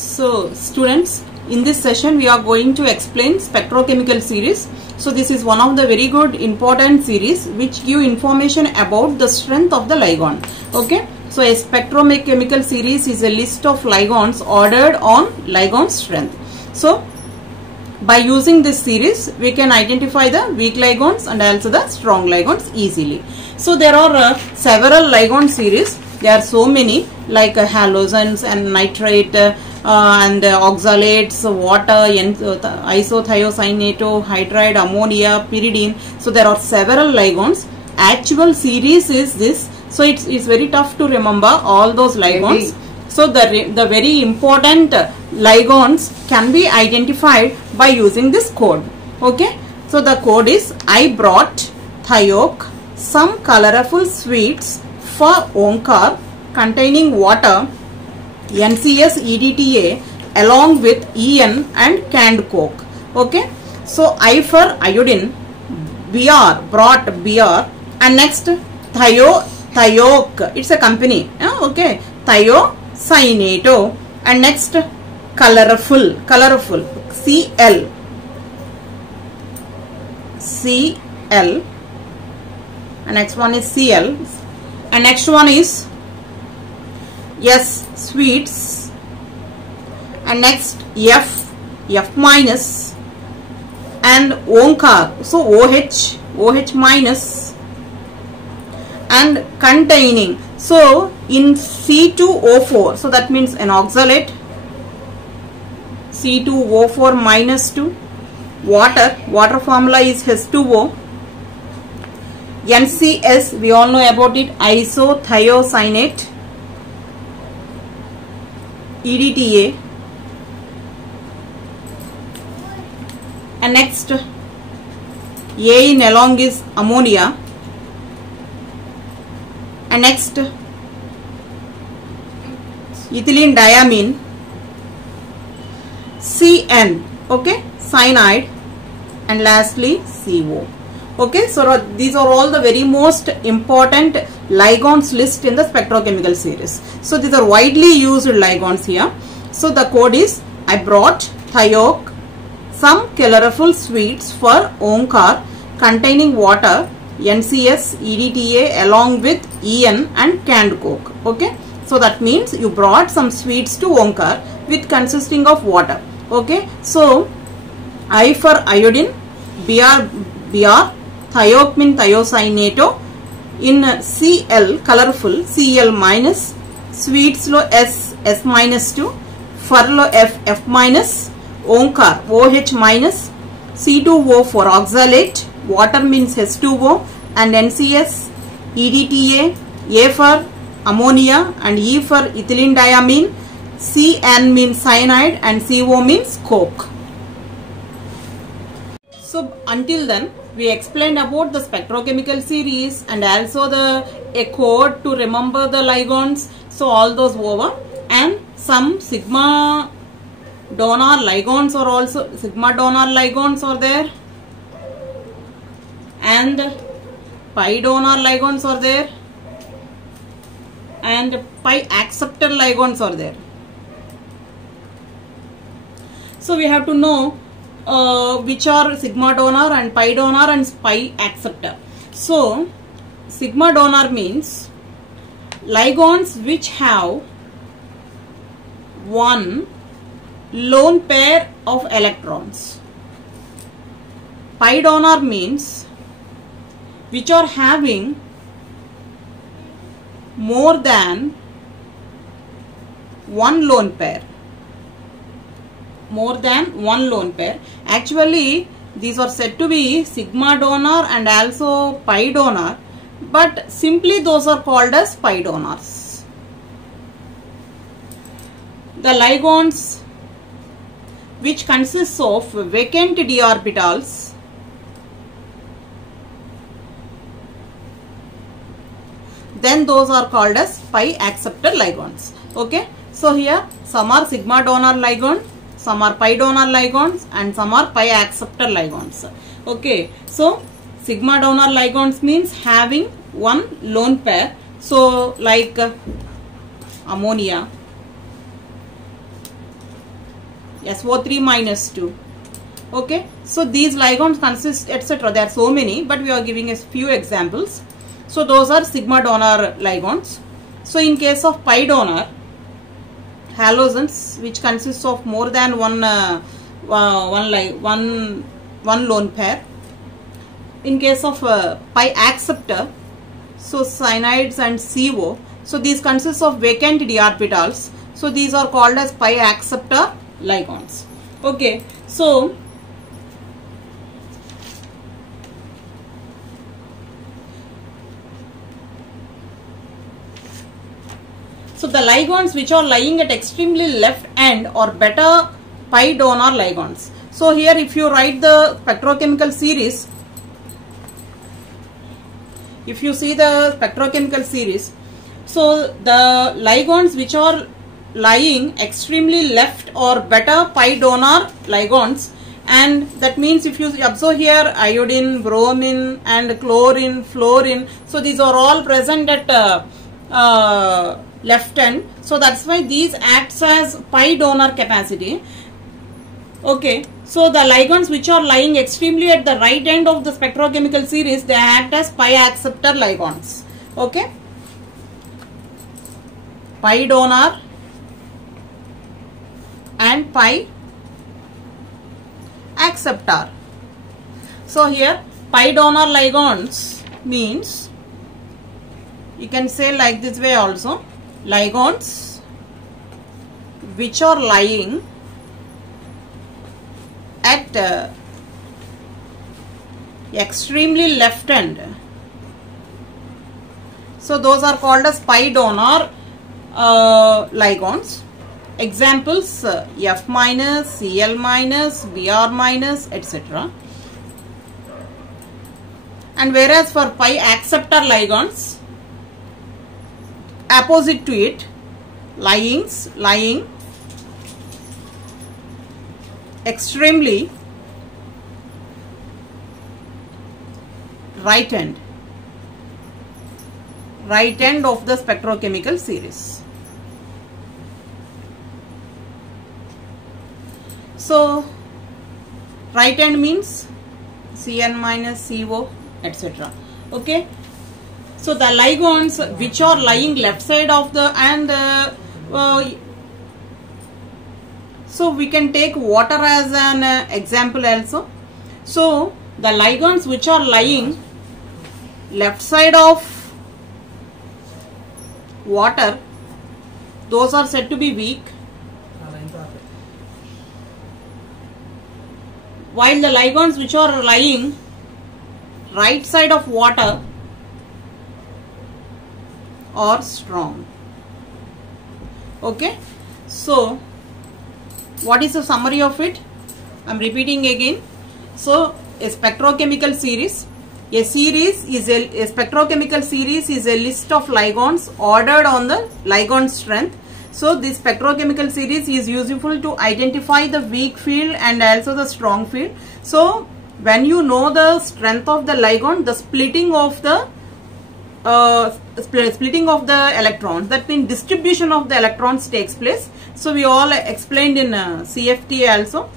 So students, in this session we are going to explain spectrochemical series. So this is one of the very good important series which give information about the strength of the ligand. Okay. So a spectrochemical series is a list of ligands ordered on ligand strength. So by using this series we can identify the weak ligands and also the strong ligands easily. So there are several ligand series. There are so many like halogens and nitrate and oxalates, water, isothiocyanate, hydride, ammonia, pyridine. So there are several ligands. Actual series is this. So it's very tough to remember all those ligands. So the very important ligands can be identified by using this code. Okay. So the code is: I brought thioc some colorful sweets for Omkar containing water, NCS EDTA along with EN and canned coke. Okay. So I for iodine, BR brought beer, and next thioc, it's a company. Okay. Thiocyanate, and next colorful CL, and next one is CL, and next one is S sweets, and next F minus, and Omkar, so OH minus, and containing, so in C2O4, so that means an oxalate, C2O4 minus 2, water formula is H2O, NCS we all know about it, isothiocyanate, EDTA, and next A in along is ammonia, and next ethylene diamine, CN, okay, cyanide, and lastly CO. Okay, so these are all the very most important ligands list in the spectrochemical series. So these are widely used ligands here. So the code is: I brought thioc some colorful sweets for Omkar containing water, NCS EDTA along with EN and canned coke. Okay, so that means you brought some sweets to Omkar with consisting of water. Okay, so I for iodine, BR thioc means thiocyanate, in CL colorful, CL minus, sweets lo S minus 2, for lo F minus, Omkar OH minus, C2O4 oxalate, water means H2O, and NCS EDTA, A for ammonia, and E for ethylene diamine, CN means cyanide, and CO means coke. So until then we explained about the spectrochemical series and also a code to remember the ligands. So all those over, and some sigma donor ligands are also, sigma donor ligands are there, and pi donor ligands are there, and pi acceptor ligands are there. So we have to know which are sigma donor and pi donor and pi acceptor. So sigma donor means ligands which have one lone pair of electrons. Pi donor means which are having more than one lone pair. More than one lone pair. Actually these are said to be sigma donor and also pi donor, but simply those are called as pi donors. The ligands which consists of vacant d orbitals then those are called as pi acceptor ligands. Okay, so here some are sigma donor ligand, some are pi donor ligands, and some are pi acceptor ligands. Okay, so sigma donor ligands means having one lone pair. So like ammonia, SO3 minus 2. Okay, so these ligands consist, etc. There are so many, but we are giving a few examples. So those are sigma donor ligands. So in case of pi donor, halogens which consists of more than one lone pair. In case of pi acceptor, so cyanides and CO, so these consist of vacant d orbitals. So these are called as pi acceptor ligands. Okay, so the ligands which are lying at extremely left end are beta pi donor ligands. So here if you write the spectrochemical series, if you see the spectrochemical series, so the ligands which are lying extremely left are beta pi donor ligands, and that means if you observe here iodine, bromine and chlorine, fluorine, so these are all present at left end. So that's why these acts as pi donor capacity. Okay, so the ligands which are lying extremely at the right end of the spectrochemical series, they act as pi acceptor ligands. Okay, pi donor and pi acceptor. So here pi donor ligands means, you can say like this way also, ligands which are lying at extremely left end. So those are called as pi donor ligands. Examples F minus, Cl minus, Br minus, etc. And whereas for pi acceptor ligands, opposite to it, lying extremely right end of the spectrochemical series. So right end means Cn minus, CO, etc. Okay, so the ligands which are lying left side of the, and so we can take water as an example also. So the ligands which are lying left side of water, those are said to be weak, while the ligands which are lying right side of water are strong. Okay, so what is the summary of it? I am repeating again. So a spectrochemical series, a spectrochemical series is a list of ligands ordered on the ligand strength. So this spectrochemical series is useful to identify the weak field and also the strong field. So when you know the strength of the ligand, the splitting of the electrons, that means distribution of the electrons takes place. So we all explained in CFT also.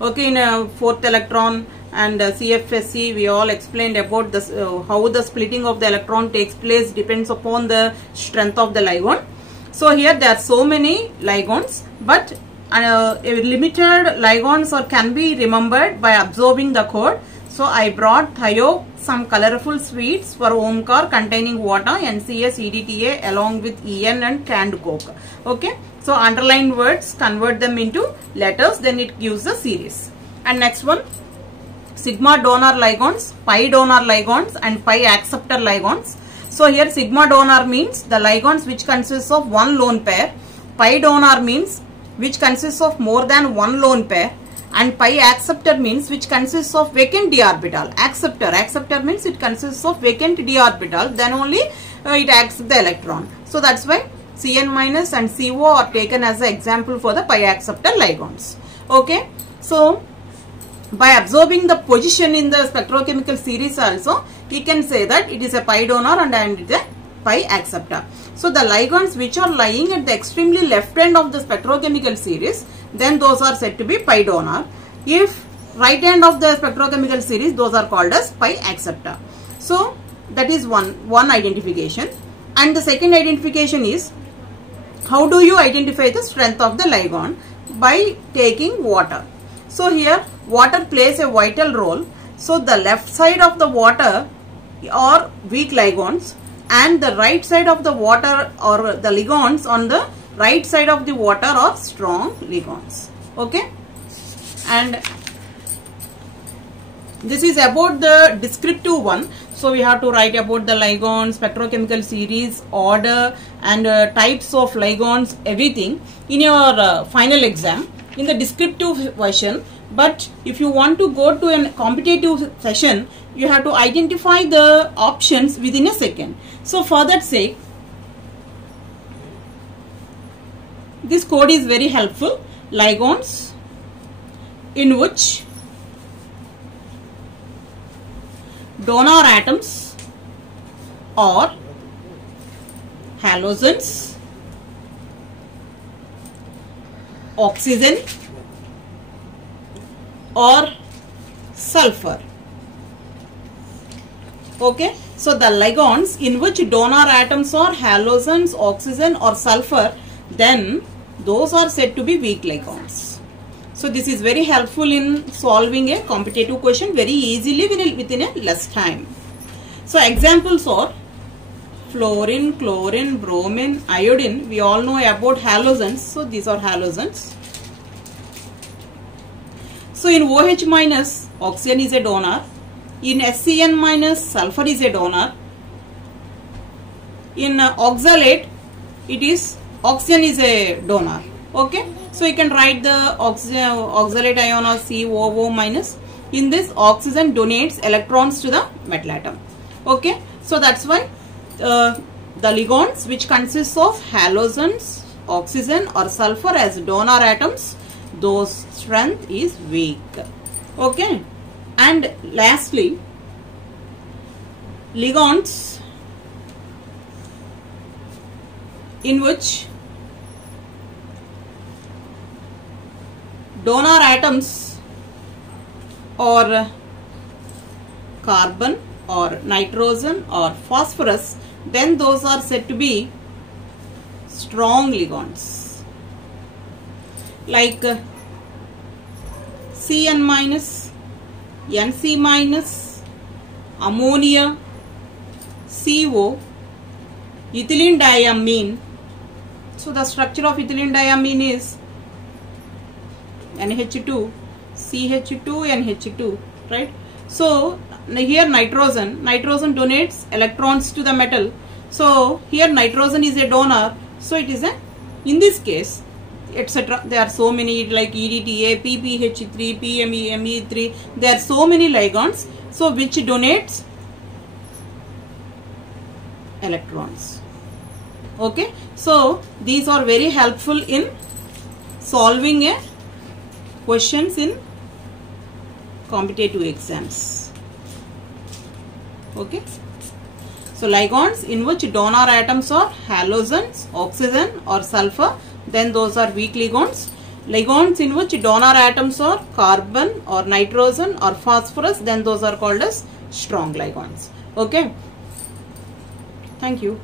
Okay, in fourth electron and CFSE, we all explained about this, how the splitting of the electron takes place depends upon the strength of the ligand. So here there are so many ligands, but limited ligands can be remembered by observing the code. So I brought Thio, some colorful sweets for Omkar containing water, NCS, EDTA along with EN and canned coke. Okay, so underlined words, convert them into letters, then it gives the series. And next one, sigma donor ligands, pi donor ligands and pi acceptor ligands. So here sigma donor means the ligands which consists of one lone pair, pi donor means which consists of more than one lone pair, and pi acceptor means which consists of vacant d orbital. Acceptor means it consists of vacant d orbital, then only it accepts the electron. So that's why Cn minus and CO are taken as an example for the pi acceptor ligands. Okay, so by observing the position in the spectrochemical series also, we can say that it is a pi donor and it is a pi acceptor. So the ligands which are lying at the extremely left end of the spectrochemical series, then those are said to be pi donor. If right end of the spectrochemical series, those are called as pi acceptor. So that is one identification. And the second identification is, how do you identify the strength of the ligand? By taking water. So here water plays a vital role. So the left side of the water are weak ligands, and the right side of the water or the ligands on the right side of the water are strong ligands. Okay, and this is about the descriptive one. So we have to write about the ligand, spectrochemical series, order, and types of ligands, everything in your final exam in the descriptive version. But if you want to go to a competitive session, you have to identify the options within a second. So for that sake, this code is very helpful. Ligands in which donor atoms or halogens, oxygen or sulfur. Okay, so the ligands in which donor atoms are halogens, oxygen or sulfur, then those are said to be weak ligands. So this is very helpful in solving a competitive question very easily within a less time. So examples are fluorine, chlorine, bromine, iodine. We all know about halogens. So these are halogens. So in OH minus, oxygen is a donor. In SCN minus, sulfur is a donor. In oxalate, it is oxygen is a donor. Okay, so you can write the oxalate ion or COO minus. In this, oxygen donates electrons to the metal atom. Okay, so that's why the ligands which consists of halogens, oxygen or sulfur as donor atoms, those strength is weak. Okay, and lastly, ligands in which donor atoms or carbon or nitrogen or phosphorus, then those are said to be strong ligands, like Cn minus, Nc minus, ammonia, CO, ethylene diamine. So the structure of ethylene diamine is NH2, CH2, NH2, right? So here nitrogen donates electrons to the metal. So here nitrogen is a donor. So it is in this case, etc. There are so many like EDTA, PPH3, PME, ME3. There are so many ligands. So which donates electrons. Okay. So these are very helpful in solving a questions in competitive exams. Okay. So ligands in which donor atoms are halogens, oxygen or sulfur, then those are weak ligands. Ligands in which donor atoms are carbon or nitrogen or phosphorus, then those are called as strong ligands. Okay. Thank you.